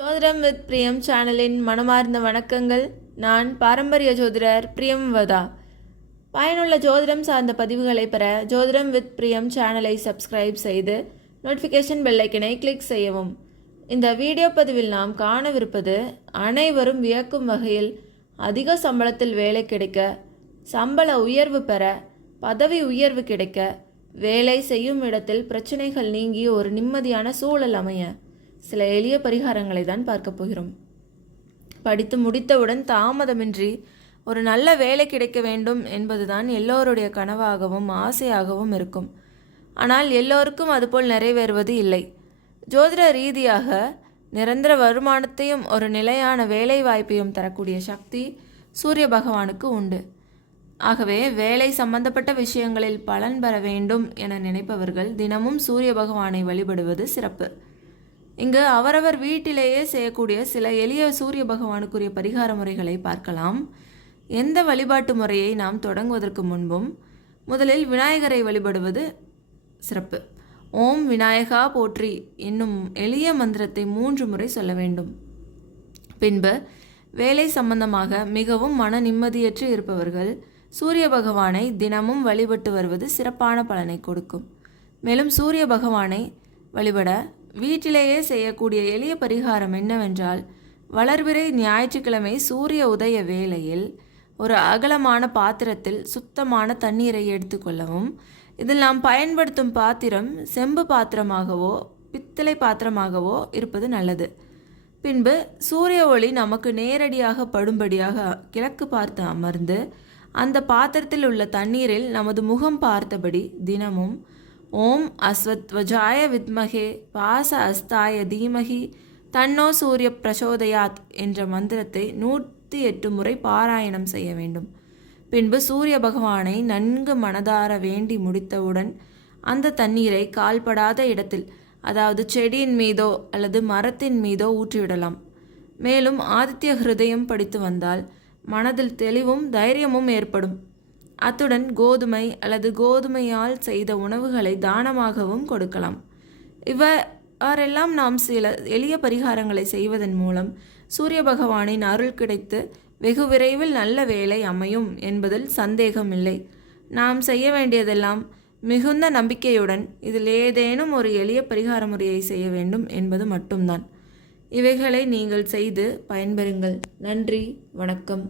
ஜோதிடம் வித் பிரியம் சேனலின் மனமார்ந்த வணக்கங்கள். நான் பாரம்பரிய ஜோதிடர் பிரியம்வதா. பயனுள்ள ஜோதிடம் சார்ந்த பதிவுகளை பெற ஜோதிடம் வித் பிரியம் சேனலை சப்ஸ்கிரைப் செய்து நோட்டிஃபிகேஷன் பெல்லைக்கனை கிளிக் செய்யவும். இந்த வீடியோ பதிவில் நாம் காணவிருப்பது, அனைவரும் வியக்கும் வகையில் அதிக சம்பளத்தில் வேலை கிடைக்க, சம்பள உயர்வு பெற, பதவி உயர்வு கிடைக்க, வேலை செய்யும் இடத்தில் பிரச்சனைகள் நீங்கி ஒரு நிம்மதியான சூழல் அமைய சில எளிய பரிகாரங்களை தான் பார்க்க போகிறோம். படித்து முடித்தவுடன் தாமதமின்றி ஒரு நல்ல வேலை கிடைக்க வேண்டும் என்பதுதான் எல்லோருடைய கனவாகவும் ஆசையாகவும் இருக்கும். ஆனால் எல்லோருக்கும் அதுபோல் நிறைவேறுவது இல்லை. ஜோதிட ரீதியாக நிரந்தர வருமானத்தையும் ஒரு நிலையான வேலை வாய்ப்பையும் தரக்கூடிய சக்தி சூரிய பகவானுக்கு உண்டு. ஆகவே வேலை சம்பந்தப்பட்ட விஷயங்களில் பலன் பெற வேண்டும் என நினைப்பவர்கள் தினமும் சூரிய பகவானை வழிபடுவது சிறப்பு. இங்கு அவரவர் வீட்டிலேயே செய்யக்கூடிய சில எளிய சூரிய பகவானுக்குரிய பரிகார முறைகளை பார்க்கலாம். எந்த வழிபாட்டு முறையை நாம் தொடங்குவதற்கு முன்பும் முதலில் விநாயகரை வழிபடுவது சிறப்பு. ஓம் விநாயகா போற்றி என்னும் எளிய மந்திரத்தை 3 முறை சொல்ல வேண்டும். பின்பு வேலை சம்பந்தமாக மிகவும் மன நிம்மதியற்று இருப்பவர்கள் சூரிய பகவானை தினமும் வழிபட்டு வருவது சிறப்பான பலனை கொடுக்கும். மேலும் சூரிய பகவானை வழிபட வீட்டிலேயே செய்யக்கூடிய எளிய பரிகாரம் என்னவென்றால், வளர்பிறை ஞாயிற்றுக்கிழமை சூரிய உதய வேளையில் ஒரு அகலமான பாத்திரத்தில் சுத்தமான தண்ணீரை எடுத்துக்கொள்ளவும். இதில் நாம் பயன்படுத்தும் பாத்திரம் செம்பு பாத்திரமாகவோ பித்தளை பாத்திரமாகவோ இருப்பது நல்லது. பின்பு சூரிய ஒளி நமக்கு நேரடியாக படும்படியாக கிழக்கு பார்த்து அமர்ந்து அந்த பாத்திரத்தில் உள்ள தண்ணீரில் நமது முகம் பார்த்தபடி தினமும் ஓம் அஸ்வத்வஜாய வித்மகே பாச அஸ்தாய தீமகி தன்னோ சூரிய பிரசோதயாத் என்ற மந்திரத்தை 108 முறை பாராயணம் செய்ய வேண்டும். பின்பு சூரிய பகவானை நன்கு மனதார வேண்டி முடித்தவுடன் அந்த தண்ணீரை கால்படாத இடத்தில், அதாவது செடியின் மீதோ அல்லது மரத்தின் மீதோ ஊற்றிவிடலாம். மேலும் ஆதித்ய ஹிருதயம் படித்து வந்தால் மனதில் தெளிவும் தைரியமும் ஏற்படும். அத்துடன் கோதுமை அல்லது கோதுமையால் செய்த உணவுகளை தானமாகவும் கொடுக்கலாம். இவ்வாறெல்லாம் நாம் சில எளிய பரிகாரங்களை செய்வதன் மூலம் சூரிய பகவானின் அருள் கிடைத்து வெகு விரைவில் நல்ல வேலை அமையும் என்பதில் சந்தேகமில்லை. நாம் செய்ய வேண்டியதெல்லாம் மிகுந்த நம்பிக்கையுடன் இதில் ஏதேனும் ஒரு எளிய பரிகார முறையை செய்ய வேண்டும் என்பது மட்டும்தான். இவைகளை நீங்கள் செய்து பயன்பெறுங்கள். நன்றி, வணக்கம்.